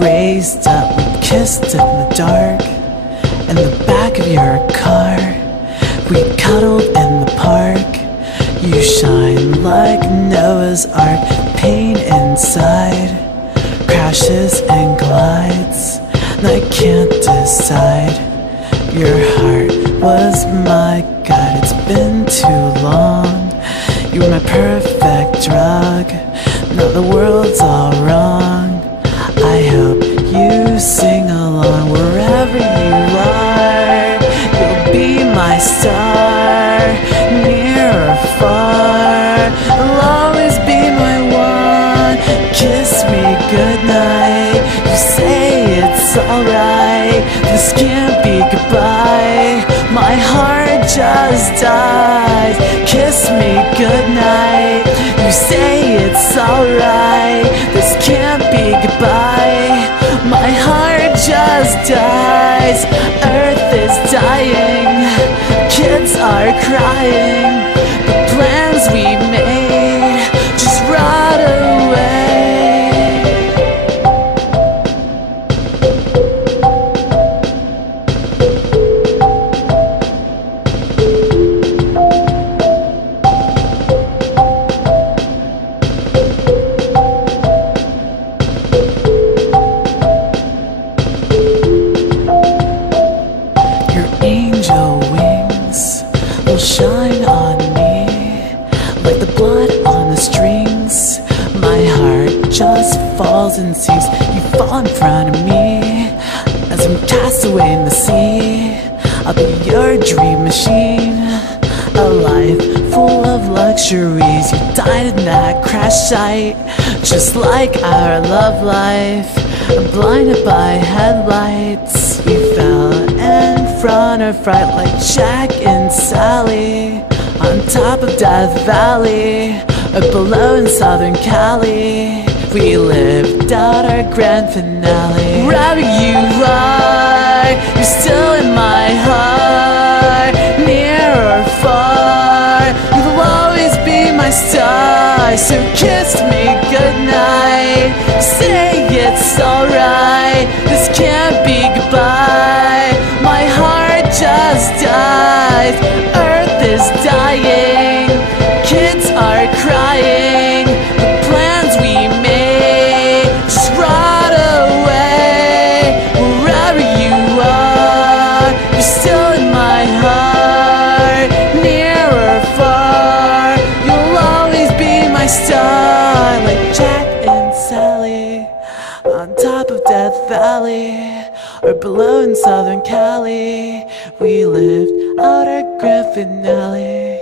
raised up, we kissed in the dark. In the back of your car, we cuddled in the park. You shine like Noah's Ark, pain inside, crashes and glides, and I can't decide. Your heart was my guide, it's been too long. You were my perfect drug, now the world's all wrong. I hope you sing along wherever you are. You'll be my star, near or far. You'll always be my one. Kiss me goodnight. You say it's alright. This can't be goodbye. My heart just dies. Kiss me goodnight. You say it's alright. This can't be goodbye. My heart just dies. Earth is dying. Kids are crying. The plans we made just rot away. Angel wings will shine on me like the blood on the strings. My heart just falls and sings. You fall in front of me as I'm cast away in the sea. I'll be your dream machine, a life full of luxuries. You died in that crash site, just like our love life. I'm blinded by headlights. We fell in front of fright like Jack and Sally, on top of Death Valley, or below in Southern Cali. We lived out our grand finale. Wherever you are, you're still in my heart, near or far. You'll always be my star. So kiss me goodnight. Say it's alright. This can't be goodbye. My heart just dies. Earth is dying. Kids are crying. The plans we made just rot away. Wherever you are, you're still in my heart, near or far. You'll always be my star, like Jack and Sally, on top of Death Valley, or below in Southern Cali. We lived out our grand finale.